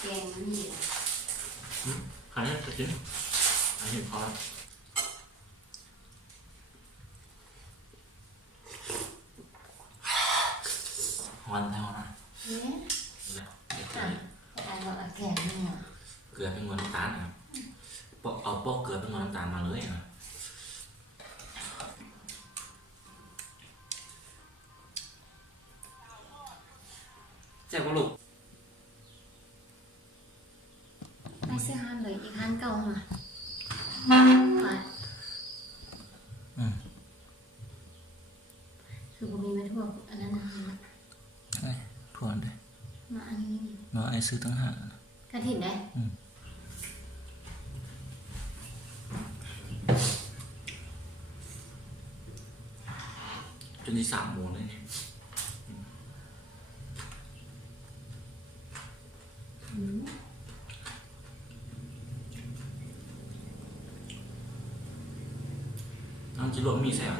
แกงมันนี่แหละขายจะกินขายเห็ดพอวันเท่านะเนี่ยเด็กเลยอันเราแกงนี่อ่ะเกลือเป็นงวนน้ำตาลนะครับเอาปอกเกลือเป็นงวนน้ำตาลมาเลยนะเจ้าก็ลูกไม่ซื้อห้านเลยอีกห้านเก่ามาคือผมมีมาทั่วอันนั้นนะทวนได้มาอันนี้เนาะไอ้ซื้อตั้งห้กระถิ่นได้จนที่3 โมงเลยน้ำจิโร่มีแซ่บ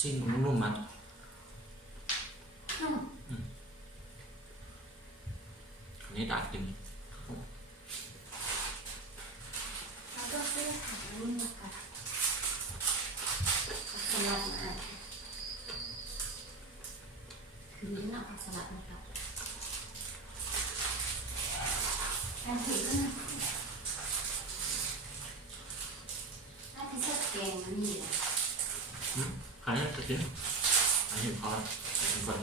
สิ้นนุ่มๆมันอันนี้ดัดกินแล้วก็ซื้อถังนี่มาค่ะสลัดมาคือนี่เราสลัดนะครับการถือก็นะถ้าที่ชอบแกงมันนี่แหละขายจะกินขายเห็ดพอใส่กันก่อน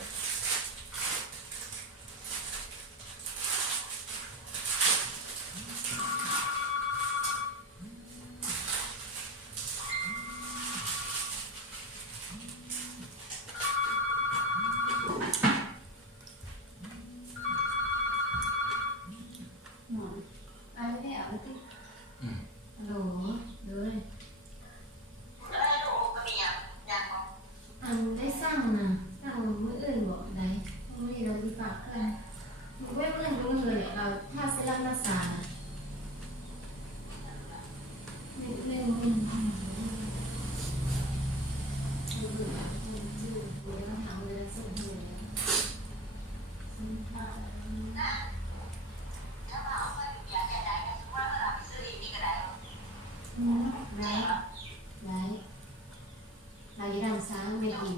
ได้สร้างนะสร้างมืออื่นบอกได้มือเราดีฝากกันเว้ยมือรู้เลยเราถ้าเสร็จแล้วมาสาไม่เราดังซ้างไม่กิน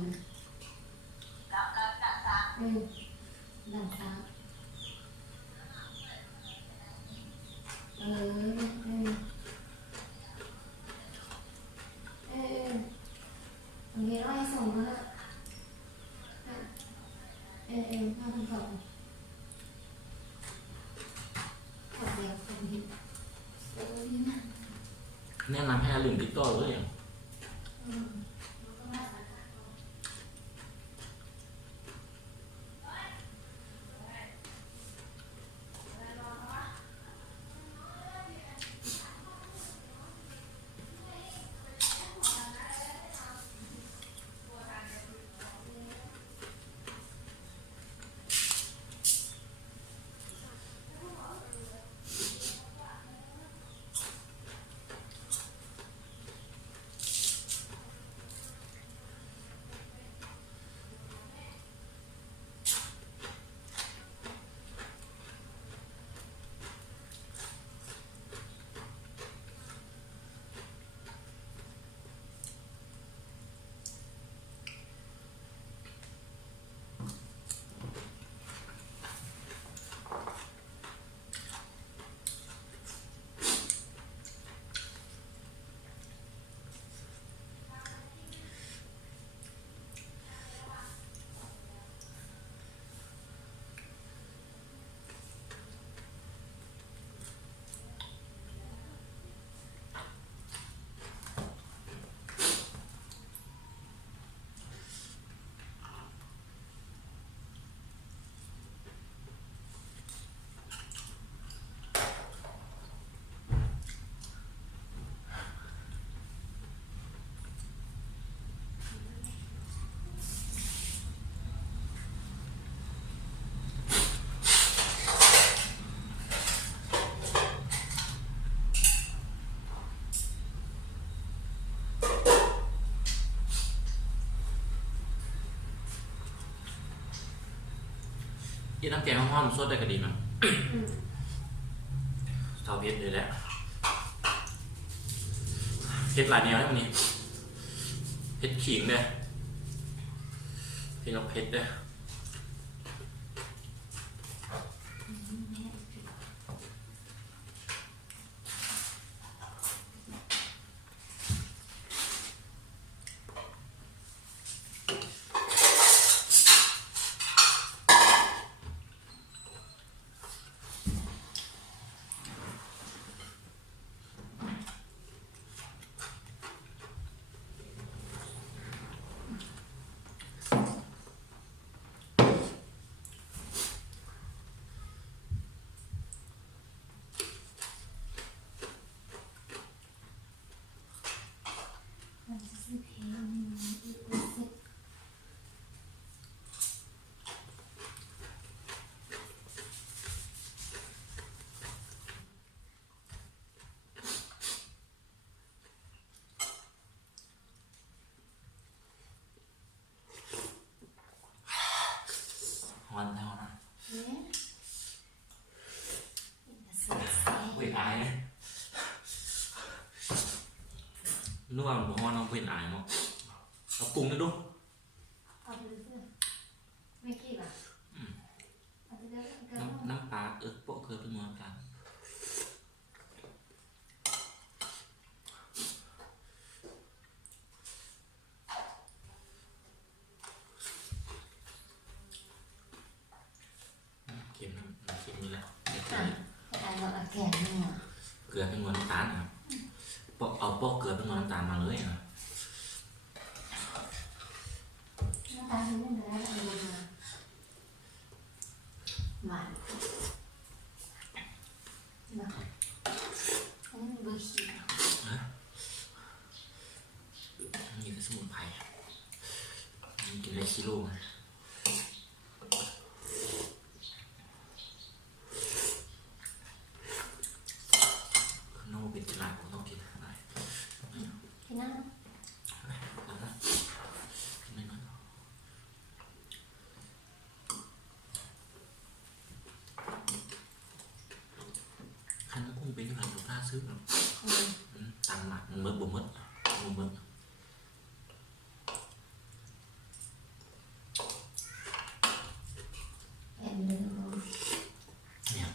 ดังซ้างโอเคเราให้ส่งมาละข้าวทั้งสองขอบเดียวขอบเดียวแนะนำให้ลืมติ๊กต็อกเลยอย่าง กินน้ำแกงห้อนๆสดได้ก็ดีมั้ง อืม เท่าเพชรเลยแหละเพชรหลายแนวได้วันนี้เพชรขิงเลยเพชรเพชรเลยมันจะซื้อเพลงอีกเสร็จฮ้อนแล้วนะ เนี่ยเสร็จ เวียนอายเลยนึกว่ามันฮ้อนน้องเวียนอายมั้งเอาปรุงได้ดู เอาไปเลยไม่ขี้ป่ะเอาไปเลยก็ น้ำปลาโปะเกลือเป็นมือกันเค็มเค็มนี่แหละ อ่ะเอาเอาแกงนี่อ่ะ เกลือเป็นมือน้ำตาลนะครับเอาโปะเกลือเป็นมือน้ำตาลมาเลยนะ น้ำตาลนี่มันได้อะไรมาหวานนะอันนี้เบอร์ขี้ มีแต่สมุนไพรมีกินได้คิโลนะน้องเป็นกีฬาผมต้องกินอะไร กินน้ แล้วนะไม่น้อยคันน้ำกุ้งเป็นอะไรตัวกล้าซื้อหรอ ำ ตังหมักมืดบ่มืดบ่มืด แอนเดินลง เนี่ย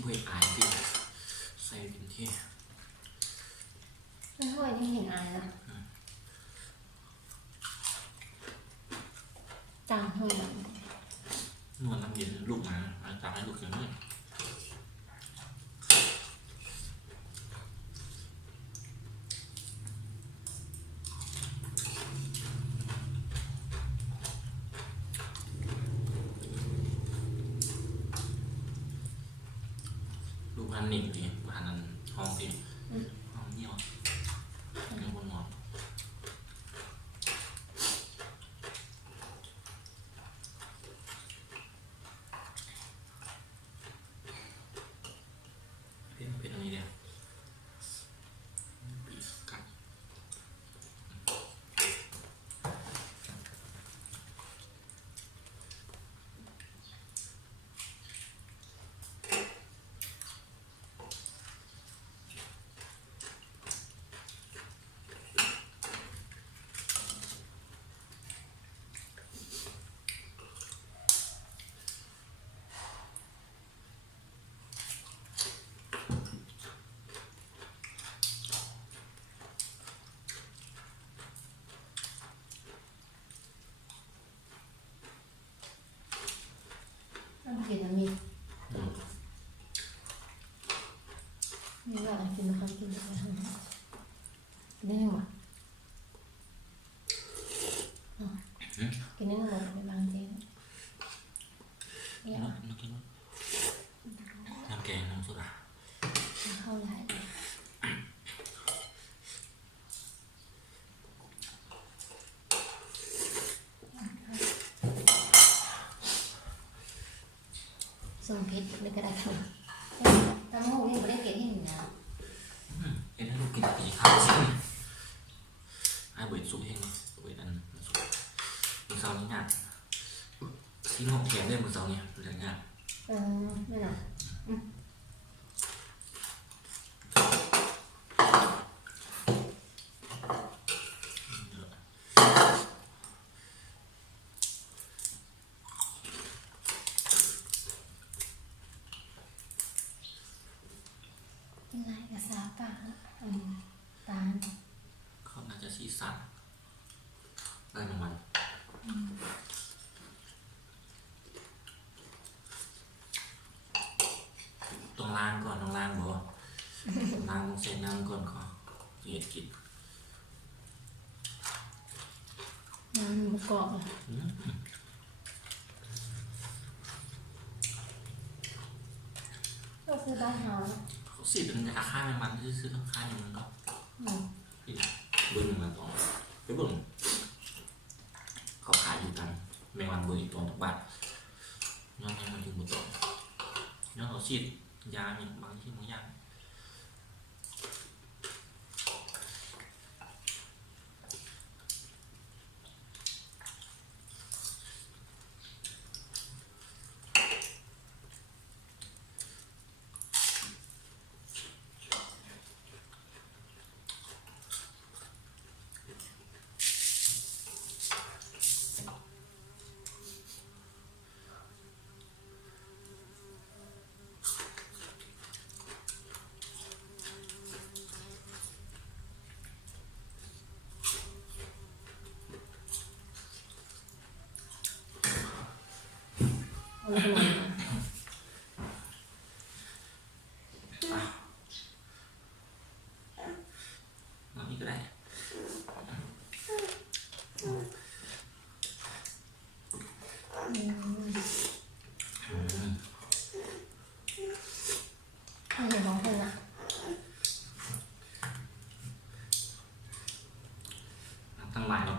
เบื่ออายดิใส่เป็นที่ ไม่ค่อยที่เห็นอายนะจางห้อยแบบ นวลน้ำเย็นลูกมาจับให้ลูกอย่างนี้ลูกพันหนิ่งดิพันนั้นห้องดิห้องเหี่ยวยังบนหมอนเป็นอันนี้เดียวปีกกัดต้องกินอันนี้นี่ว่ากินไม่ค่อยกินอะไรได้ยังวะกินได้ยังวะไปบางทีเนี่ย น้ำแกงน้ำโซดา เข้าหลาย ส่งเพชรในกระดาษถุงตามหูนี่ไม่ได้เก็บให้หนูนะ เอ็นให้ลูกกินตีข้าวสิให้เบิดสุกเองเบิดอันสุกมือเสานี่งานที่ห้องแขนได้มือเสาเนี่ยเรื่องงาน ไม่หรอกกินไรกับสาปะตาล เขาน่าจะสีสันได้ประมาณต้องล้างก่อนต้องล้างบ่ล้างเสร็จน้ำก่อนก็เห็ดกิน ประกอบก็ซื้อบ้านเฮา เขาสีเป็นราคามันซื้อราคาอย่างมันก็เบิ้งมันต้องไปเบิ้งเขาขายอยู่กันแมงวันเบิ้งอีกตัวทุกบาทย้อนมันถึงบุตรย้อนเขาฉีดยาอย่างบางที่บางอย่างเอาไปหน่อยนะ น้ำนี้ก็ได้ไม่เห็นน้องคนละ ตั้งหลายแล้ว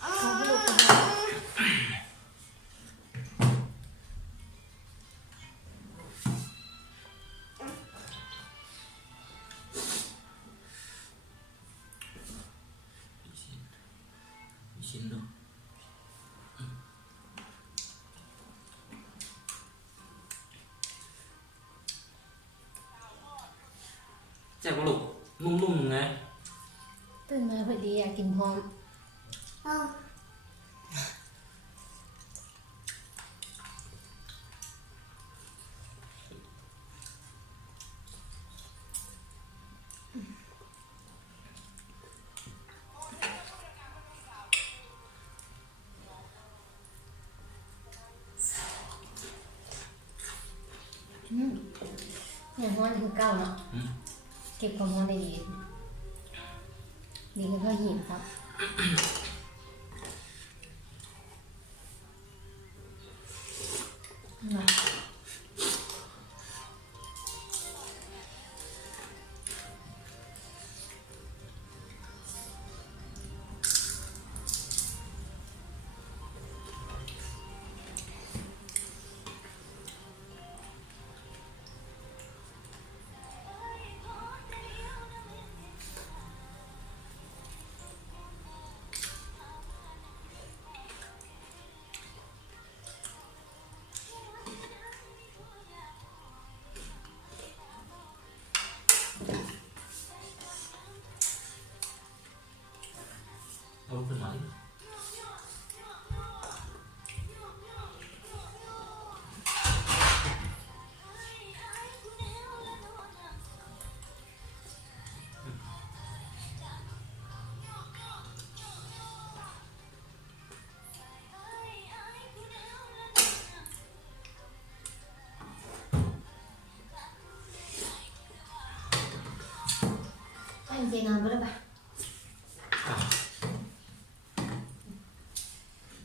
เขาไม่รู้กันชิ้นดูแจ่วกระดูกนุ่มๆนะ ตื่นมาพอดีอยากกินพร้อมอย่างฮ้อนคือเก่าเนาะเก็บความร้อนได้ดีดีก็หินครับเอาขึ้นมาดิก็ยังเจนอนไปเลยปะ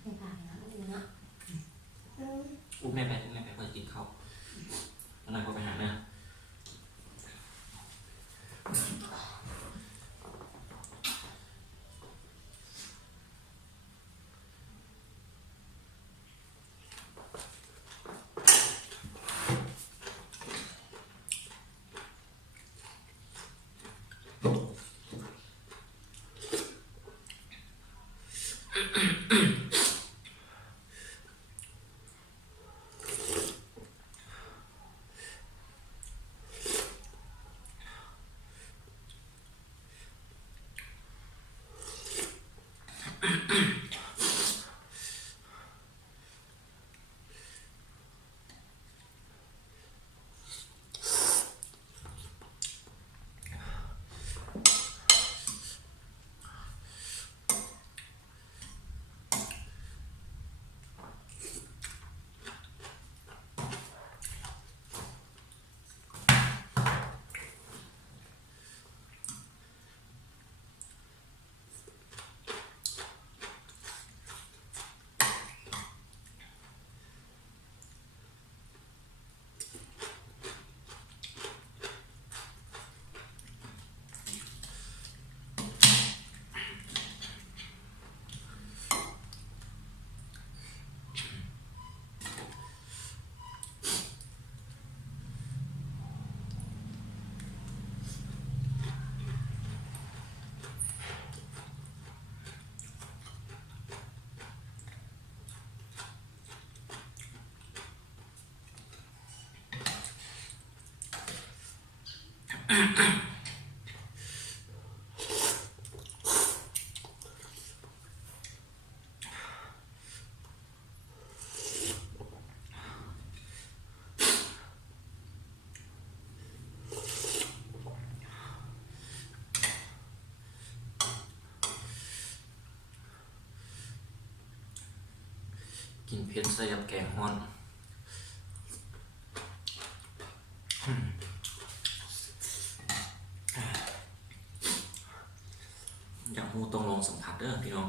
ไม่ตายนะไม่ดีนะ อุ้มแม่ไปเปิดกินข้าวแล้วนายก็ไปหาแม่ กินเผ็ดใส่กับแกงฮ้อนอยากรู้ต้องลองสัมผัสเด้อพี่น้อง